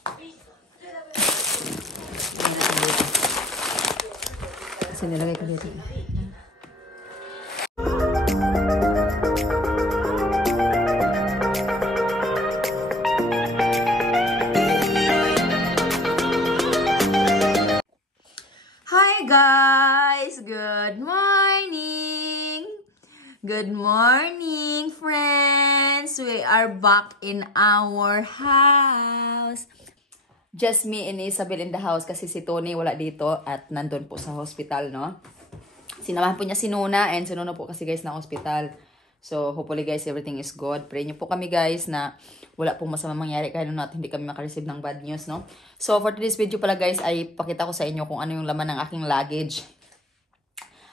Kasi nilagay ko dito. Hi guys! Good morning! Good morning, friends! We are back in our house. Just me and Isabel in the house kasi si Tony wala dito at nandun po sa hospital, no? Sinamahan po niya si Nuna and si Nuna po kasi guys na hospital. So, hopefully guys, everything is good. Pray niyo po kami guys na wala pong masama mangyari kaya Nuna at hindi kami makareceive ng bad news, no? So, for today's video pala guys ay pakita ko sa inyo kung ano yung laman ng aking luggage.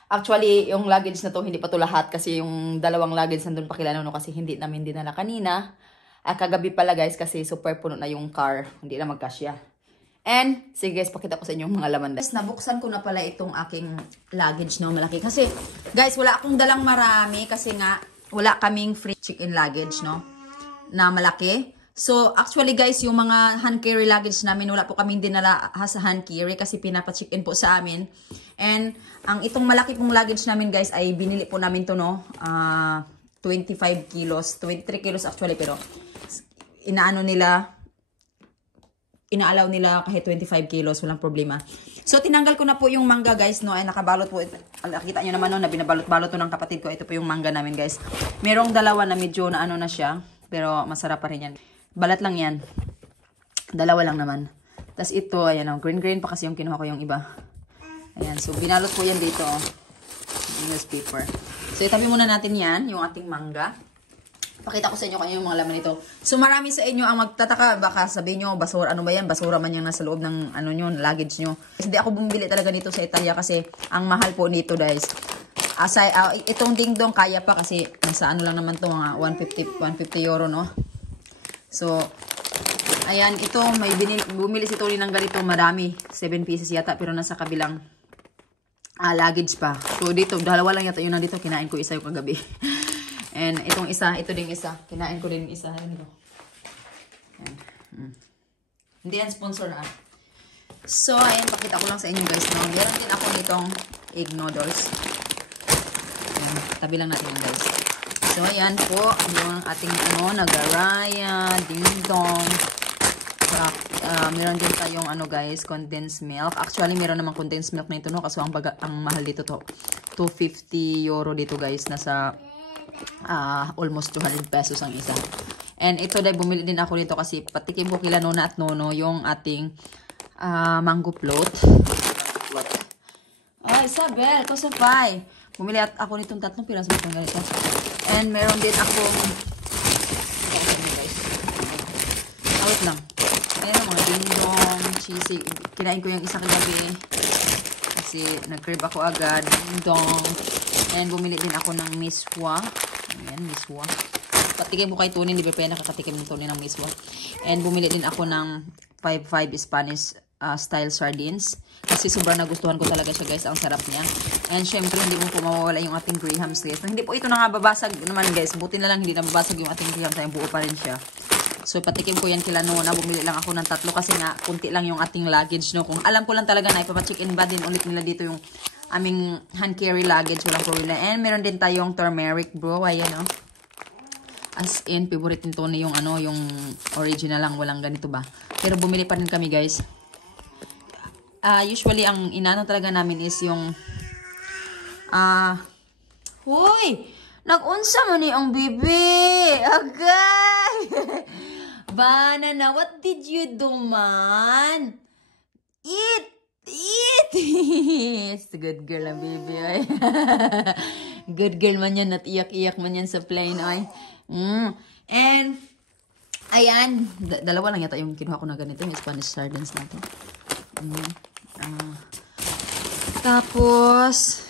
Actually, yung luggage na to, hindi pa to lahat kasi yung dalawang luggage nandun pa kila Nuna kasi hindi namin dinala kanina. Kagabi pala guys kasi super puno na yung car. Hindi na magkasya. And, sige guys, pakita ko sa inyo yung mga laman. Guys, nabuksan ko na pala itong aking luggage, no, malaki. Kasi, guys, wala akong dalang marami kasi nga, wala kaming free check-in luggage, no, na malaki. So, actually guys, yung mga hand carry luggage namin, wala po kaming dinala sa hand carry kasi pinapa-check-in po sa amin. And, ang itong malaki pong luggage namin guys, ay binili po namin to, no, 25 kilos, 23 kilos actually, pero inaalaw nila kahit 25 kilos, walang problema. So, tinanggal ko na po yung mangga, guys, no? Ay, nakabalot po. Nakita nyo naman, no? Na binabalot-balot to ng kapatid ko. Ito po yung mangga namin, guys. Merong dalawa na medyo na ano na siya. Pero, masarap pa rin yan. Balat lang yan. Dalawa lang naman. Tapos ito, ayan, oh, green-green pa kasi yung kinuha ko yung iba. Ayan, so, binalot po yan dito, oh. Newspaper. So, itabi muna natin yan, yung ating mangga. Pakita ko sa inyo kung ano yung mga laman nito. So, marami sa inyo ang magtataka. Baka sabihin nyo, basura, ano ba yan? Basura man yan nasa loob ng ano nyo, luggage nyo. Hindi ako bumili talaga nito sa Italia kasi ang mahal po nito, guys. Itong ding-dong kaya pa kasi nasa ano lang naman to, mga 150 euro, no? So, ayan, ito, may bumili si Tony ng ganito, marami. 7 pieces yata, pero nasa kabilang luggage pa. So, dito, dalawa lang yata yun nandito. Kinain ko isa yung kagabi. And itong isa, ito din isa. Kinain ko din isa. Ayan. Hindi yan sponsor ah. So, ayan, pakita ko lang sa inyo guys. No? Meron din ako nitong egg noodles. Ayan, tabi lang natin yan guys. So, ayan po. Yung ating nagaraya, ding-dong. Meron din tayong guys, condensed milk. Actually, meron namang condensed milk na ito. No? Kaso ang mahal dito to. 250 euro dito guys. Nasa almost 200 pesos ang isa. And ito dahil bumili din ako nito kasi patikim ko kila Nona at Nono yung ating mango float. Oh, Isabel, kusapay. Bumili ako nitong 3 piraso ng ganito. And meron din ako out lang. Ayan mga ding-dong, cheesy. Kinain ko yung isa kagabi kasi nag-crave ako agad. Ding-dong. And bumili din ako ng miswa. Ayan, miswa. Patikim ko kay Tony, hindi ba pa yan nakakatikim ng Tony ng miswa. And bumili din ako ng 5-5 Spanish style sardines. Kasi sobrang nagustuhan ko talaga siya guys. Ang sarap niya. And syempre, hindi mo po mawawala yung ating grahams guys. So, hindi po ito na nga babasag naman guys. Buti na lang hindi na babasag yung ating grahams. Ay buo pa rin siya. So, patikim ko yan kila Nona. Bumili lang ako ng 3 kasi nga, kunti lang yung ating luggage. No? Kung alam ko lang talaga na ipapacheck-in ba din ulit nila dito yung aming hand carry luggage. Walang problema. And meron din tayong turmeric bro. Ayan o. As in, favorite nito ni yung yung original lang. Walang ganito ba. Pero bumili pa rin kami guys. Usually, ang inano talaga namin is yung huy! Nag-unsa man ni ang bibi! Agay! Banana, what did you do man? Eat! Eat! It's a good girl ang baby, ay. Good girl man yan at iyak-iyak man yan sa plane, ay. And, ayan, dalawa lang yata yung kinuha ko na ganito, yung Spanish sardines na ito. Tapos,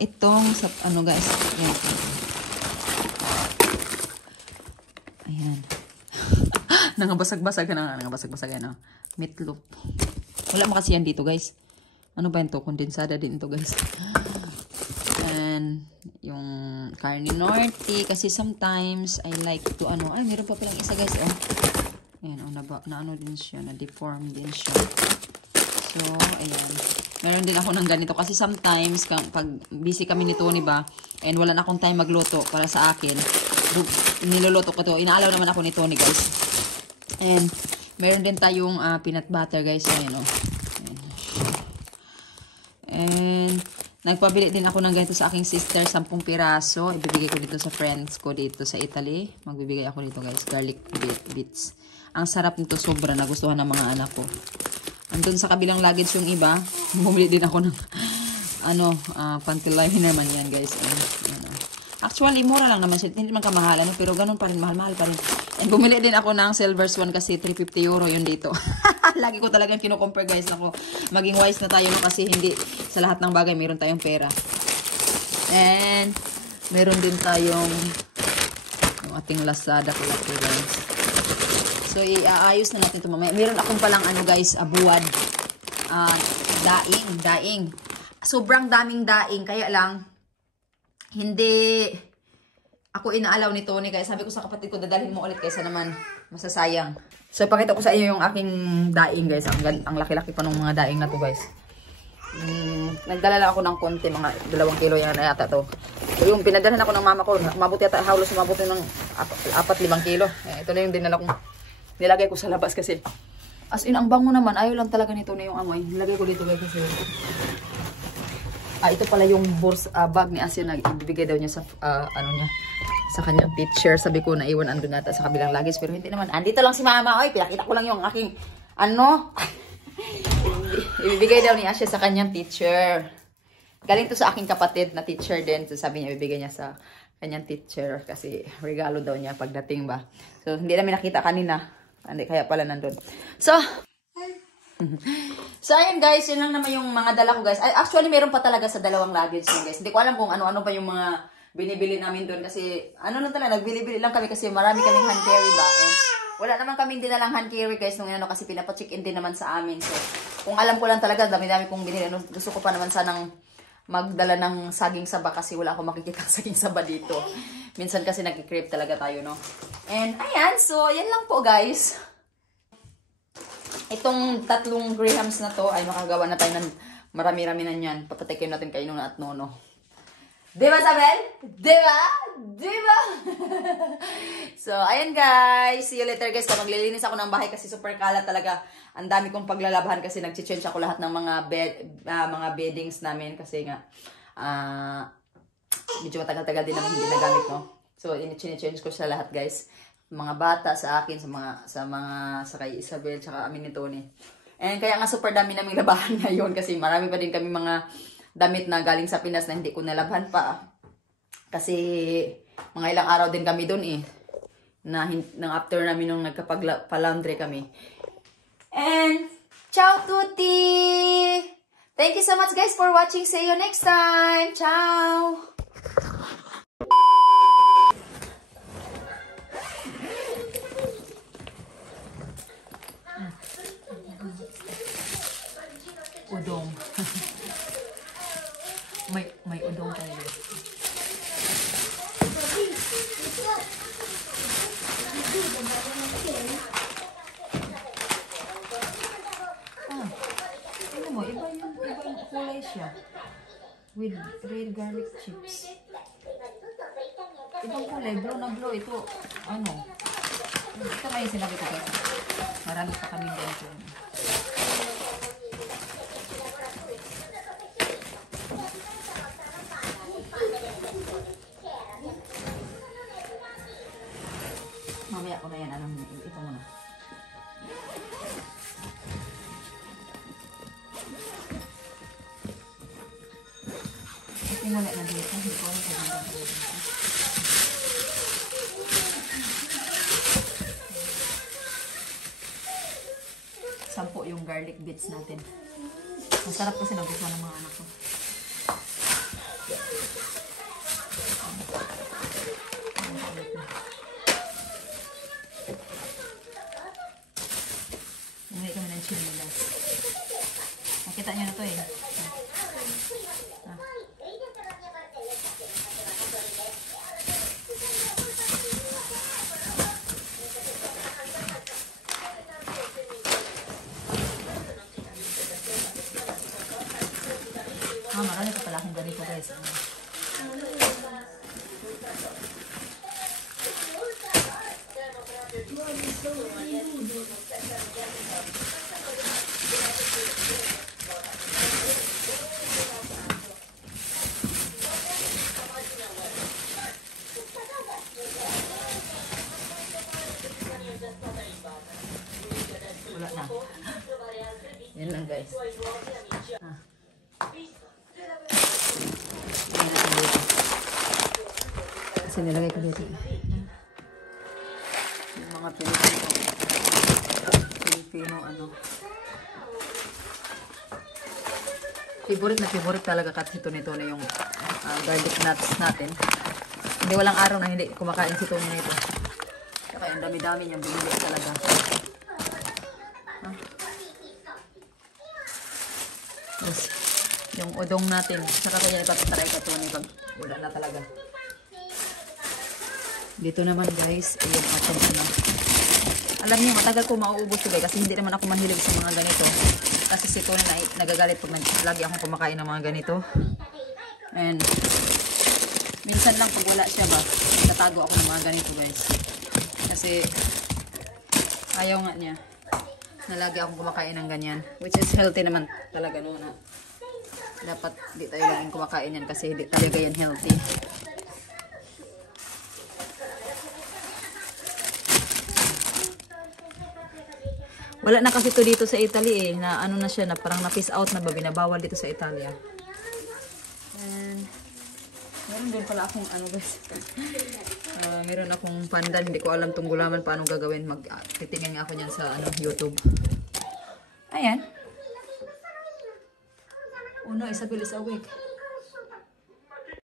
itong, guys, yan. Ayan. Nangabasag-basag na, nangabasag-basag na. Meatloaf. Wala mo kasi yan dito, guys. Ano ba yun to? Kondensada din ito, guys. And, yung carne norte. Kasi sometimes, I like to, ay, meron pa palang isa, guys, oh. Ayan, na ano din siya, na-deform din siya. So, ayan. Meron din ako ng ganito. Kasi sometimes, pag busy kami ni Tony ba, and wala na akong time magluto para sa akin, niluluto ko to. Inaalaw naman ako ni Tony, guys. And, meron din tayong peanut butter, guys. Ayan, oh. Ayan. And, nagpabili din ako ng ganito sa aking sister, 10 piraso. Ibibigay ko dito sa friends ko dito sa Italy. Magbibigay ako dito, guys. Garlic bits. Ang sarap nito, sobra. Nagustuhan ng mga anak ko. Andun sa kabilang luggage yung iba. Bumili din ako ng panty liner naman yan, guys. Actually, mura lang naman siya. Hindi man kamahal, pero ganun pa rin. Mahal pa rin. And bumili din ako ng silver swan kasi 350 euro yun dito. Lagi ko talagang kino-compare, guys. Ako, maging wise na tayo kasi hindi sa lahat ng bagay meron tayong pera. And meron din tayong yung ating Lazada collector, guys. So, iaayos na natin ito mamaya. Meron akong palang guys, buwad. Daing. Sobrang daming daing. Kaya lang, hindi ako inaalaw ni Tony. Kaya sabi ko sa kapatid ko, dadalhin mo ulit kaysa naman masasayang. So, ipakita ko sa inyo yung aking daing, guys. Ang laki-laki pa ng mga daing na to, guys. Nagdala lang ako ng konti, mga 2 kilo yan na yata to. So, yung pinadalhan ako ng mama ko, mabuti yata, halos mabuti ng 4-5 kilo. Ito na yung dinala kong nilagay ko sa labas kasi as in ang bango naman, ayaw lang talaga nito na yung amoy. Nilagay ko dito, guys, kasi ito pala yung bag ni Asya na ibibigay daw niya sa niya sa kanyang teacher. Sabi ko naiwan andun nata sa kabilang luggage pero hindi naman. Andito lang si mama. Oy, pinakita ko lang yung aking ibibigay daw ni Asya sa kanyang teacher. Galing to sa aking kapatid na teacher din. So, sabi niya ibibigay niya sa kanyang teacher kasi regalo daw niya pagdating ba. So, hindi namin nakita kanina. Hindi, kaya pala nandun. So, ayun, guys. Yun lang naman yung mga dala ko, guys. Actually, meron pa talaga sa 2 luggage yun, guys. Hindi ko alam kung ano-ano pa yung mga binibili namin doon. Kasi, lang talaga, nagbili-bili lang kami kasi marami kaming hand carry ba. And wala naman kaming dinalang hand carry, guys, nung kasi pinapacheck-in din naman sa amin. So, kung alam ko lang talaga, dami-dami kong binili. Gusto ko pa naman sanang magdala ng saging saba kasi wala akong makikita saging saba dito. Minsan kasi nag-crave talaga tayo, no? And, ayan. So, yan lang po, guys. Itong 3 grahams na to ay makagawa na tayo ng marami-rami na yan. Papatikin natin kay Nuna at Nono. Diba, Sabel? Diba? So, ayan, guys. See you later, guys. Maglilinis ako ng bahay kasi super kalat talaga. Ang dami kong paglalabahan kasi nag-change ako lahat ng mga beddings namin kasi nga medyo matagal-tagal din naman hindi nagamit, no? So, ini-change ko siya lahat, guys. Mga bata sa akin, sa kay Isabel, tsaka amin ni Tony. And kaya nga super dami naming labahan ngayon kasi marami pa din kami mga damit na galing sa Pinas na hindi ko nalabhan pa. Kasi mga ilang araw din kami doon nang after namin nung nagkapag-laundry kami. And, ciao tutti! Thank you so much, guys, for watching. See you next time. Ciao! Udong. may udong tayo. Tignan mo, iba yung kulay siya. With red garlic chips. Ibang kulay, blue na blue. Ito, ito kayo sinabi ko guys. Marami pa kami ganito. Mamaya ko na yan. Ito muna. Ito muna na dito. Hindi ko alam kung hanggang dito. Sampo yung garlic bits natin. Masarap kasi nagustuhan ng mga anak ko. Bumili kami ng chinilas. Nakita nyo na to eh. guys. Wala na. Yan lang guys. Kasi nilagay ko dito. Yung mga Filipino ano. Favorite talaga kasi nito na yung garlic nuts natin. Hindi walang araw na hindi kumakain si Tony nito. Kaya ang dami-dami niyang binili talaga. Yes. Yung udong natin. Saka kanya ipapatry ka Tony pag wala na talaga. Dito naman guys, yung ating ano. Alam niyo, matagal ko mauubos ito kasi hindi naman ako mahilig sa mga ganito. Kasi si Tony na nagagalit pag lagi akong kumakain ng mga ganito. And minsan lang pag wala siya ba, nagtatago ako ng mga ganito guys. Kasi ayaw nga niya na lagi akong kumakain ng ganyan. Which is healthy naman talaga no na. Dapat di tayo laging kumakain yan kasi hindi talaga yan healthy. Wala na kasi to dito sa Italy eh, na ano na siya, na parang na-piece out na ba, binabawal dito sa Italia. And, meron din pala akong ano guys, meron akong pandan, hindi ko alam tong gulaman paano gagawin, titingnan nga ako niyan sa ano, YouTube. Ayan. Una, Isabel is awake.